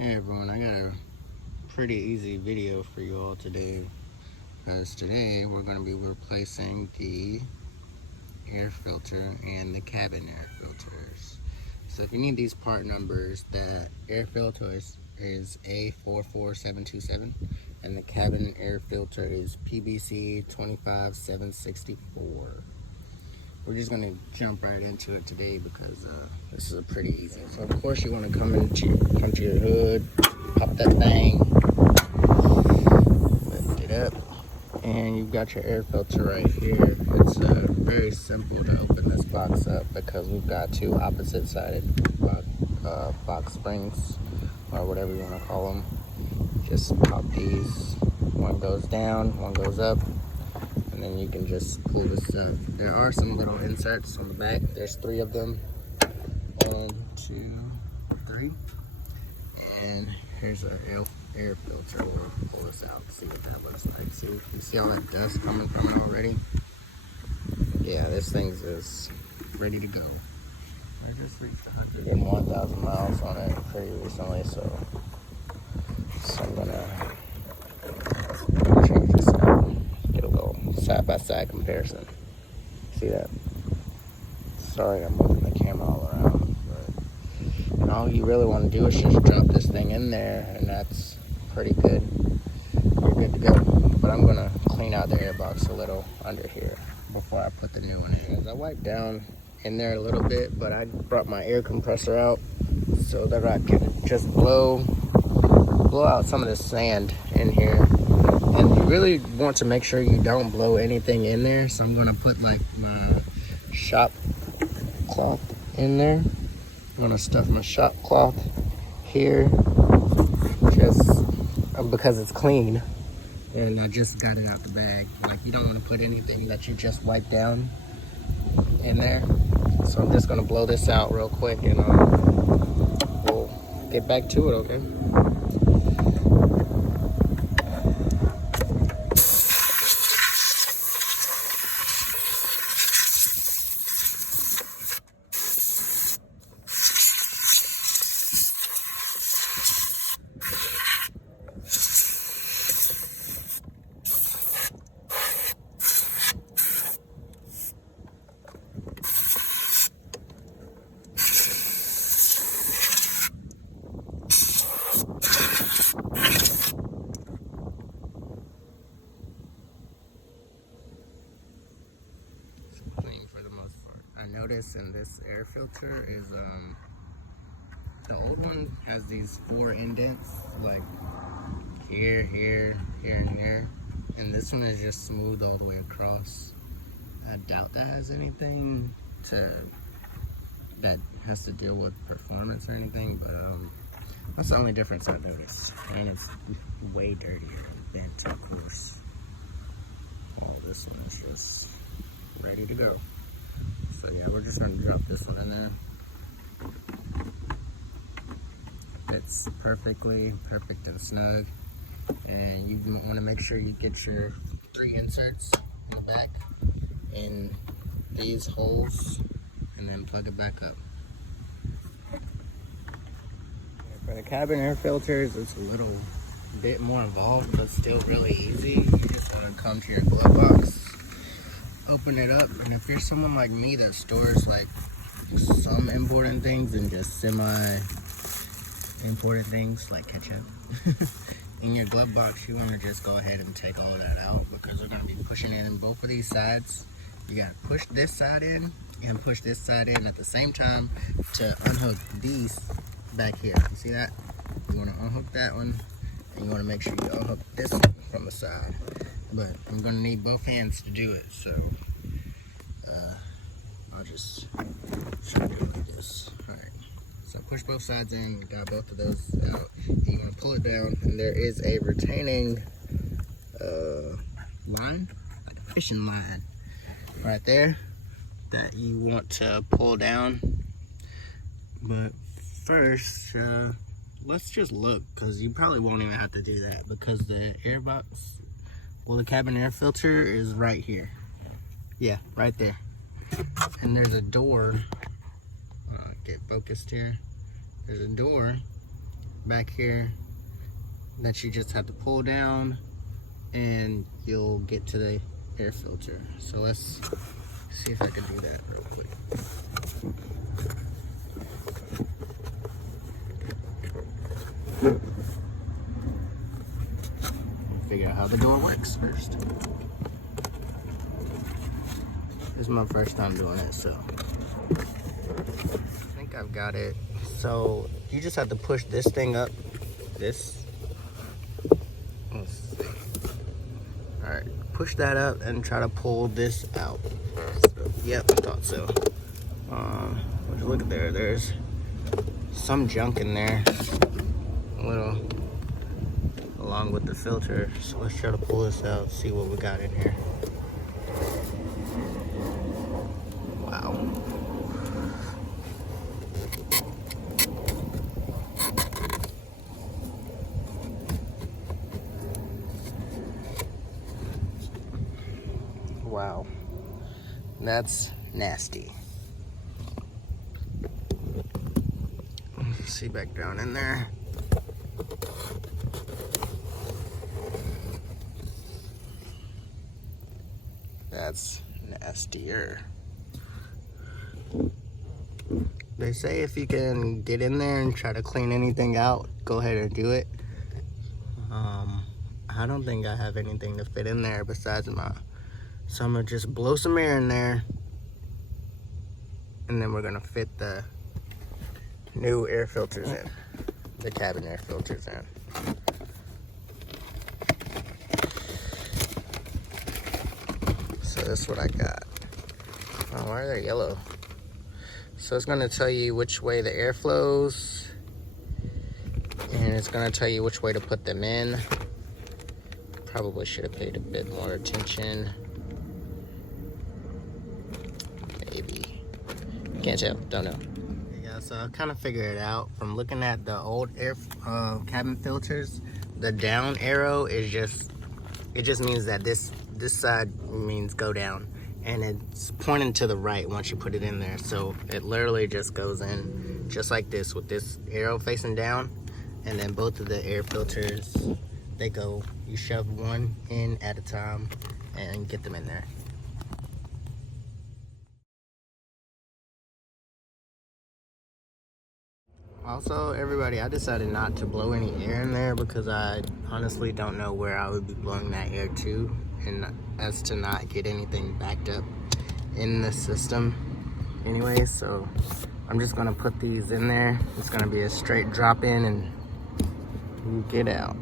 Hey everyone, I got a pretty easy video for you all today, because today we're going to be replacing the air filter and the cabin air filters. So if you need these part numbers, the air filter is A44727 and the cabin air filter is PBC 25764. We're just going to jump right into it today because this is a pretty easy. So of course you want to come to your hood, pop that thing, lift it up, and you've got your air filter right here. It's very simple to open this box up because we've got two opposite sided box springs, or whatever you want to call them. Just pop these. One goes down, one goes up. And then you can just pull this up. There are some little inserts on the back. There's 3 of them. 1, 2, 3. And here's our air filter. We'll pull this out and see what that looks like. See, you see all that dust coming from it already? Yeah, this thing's just ready to go. I just reached 101,000 miles on it pretty recently, so I'm gonna change this out. Get a little side-by-side comparison. See that? Sorry, I'm moving the camera all around. And all you really want to do is just drop this thing in there, and that's pretty good. You're good to go. But I'm gonna clean out the air box a little under here before I put the new one in. I wiped down in there a little bit, but I brought my air compressor out so that I can just blow out some of the sand in here. And you really want to make sure you don't blow anything in there. So I'm gonna put like my shop cloth in there. I'm gonna stuff my shop cloth here, just because it's clean. And I just got it out the bag. Like, you don't want to put anything that you just wiped down in there. So I'm just gonna blow this out real quick, and we'll get back to it, okay? Clean for the most part. I noticed in this air filter is the old one has these 4 indents, like here, here, here, and there, and this one is just smooth all the way across. I doubt that has anything that has to deal with performance or anything, but that's the only difference I noticed. And it's way dirtier than bent, of course. Oh, this one is just ready to go. So yeah, we're just gonna drop this one in there. Fits perfect and snug. And you want to make sure you get your 3 inserts in the back in these holes, and then plug it back up. For the cabin air filters, it's a little bit more involved, but still really easy. You just want to come to your glove box, open it up, and if you're someone like me that stores like some important things and just semi-important things like ketchup in your glove box, you want to just go ahead and take all of that out, because we're going to be pushing it in both of these sides. You got to push this side in and push this side in at the same time to unhook these back here. You see that? You want to unhook that one, and you want to make sure you unhook this one from the side. But I'm going to need both hands to do it, so I'll just show you like this. Alright, so push both sides in, you got both of those out, and you want to pull it down, and there is a retaining line, like a fishing line right there, that you want to pull down. But first, let's just look, because you probably won't even have to do that, because the air box, well, the cabin air filter is right here. Yeah, right there. And there's a door, get focused here. There's a door back here that you just have to pull down, and you'll get to the air filter. So let's see if I can do that real quick. Figure out how the door works first. This is my first time doing it, so I think I've got it. So you just have to push this thing up. Let's see. All right, push that up and try to pull this out. So, yep, I thought so. Look at there. There's some junk in there, a little, along with the filter. So let's try to pull this out, see what we got in here. Wow. Wow. That's nasty. Let's see back down in there. That's nastier. They say if you can get in there and try to clean anything out, go ahead and do it. I don't think I have anything to fit in there besides so I'm gonna just blow some air in there, and then we're gonna fit the new air filters in, the cabin air filters in. So that's what I got. Oh, why are they yellow? So it's gonna tell you which way the air flows, and it's gonna tell you which way to put them in. Probably should have paid a bit more attention. Maybe. Can't tell, don't know. Yeah, so I kind of figured it out from looking at the old air cabin filters. The down arrow is it just means that this side means go down, and it's pointing to the right once you put it in there. So it literally just goes in just like this, with this arrow facing down, and then both of the air filters, you shove one in at a time and get them in there. Also, everybody, I decided not to blow any air in there because I honestly don't know where I would be blowing that air to, and as to not get anything backed up in the system anyway. So I'm just gonna put these in there. It's gonna be a straight drop in and get out.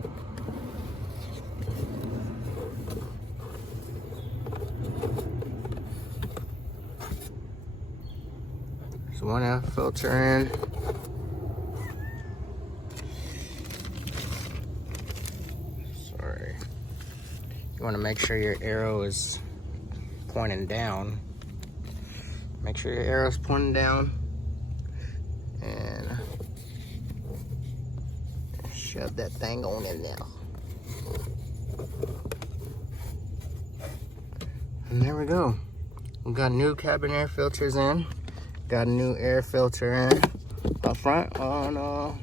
So one air filter in. Sorry. You want to make sure your arrow is pointing down. Make sure your arrow is pointing down, and shove that thing on in there. And there we go. We got new cabin air filters in. Got a new air filter in up front. Oh no,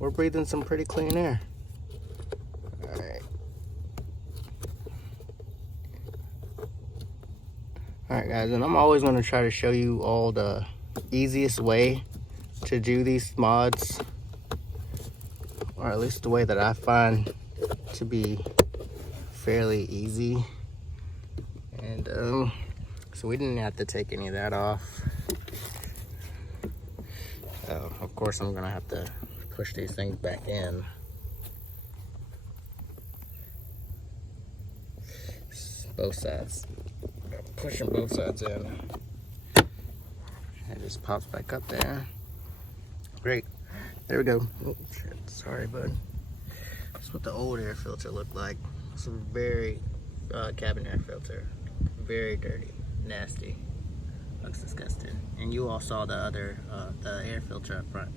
we're breathing some pretty clean air. Alright guys, and I'm always going to try to show you all the easiest way to do these mods, or at least the way that I find to be fairly easy. And so we didn't have to take any of that off. So of course I'm going to have to push these things back in. Both sides. Pushing both sides in. It just pops back up there. Great. There we go. Oh, shit. Sorry, bud. That's what the old air filter looked like. It's a very cabin air filter. Very dirty. Nasty. Looks disgusting. And you all saw the other, the air filter up front.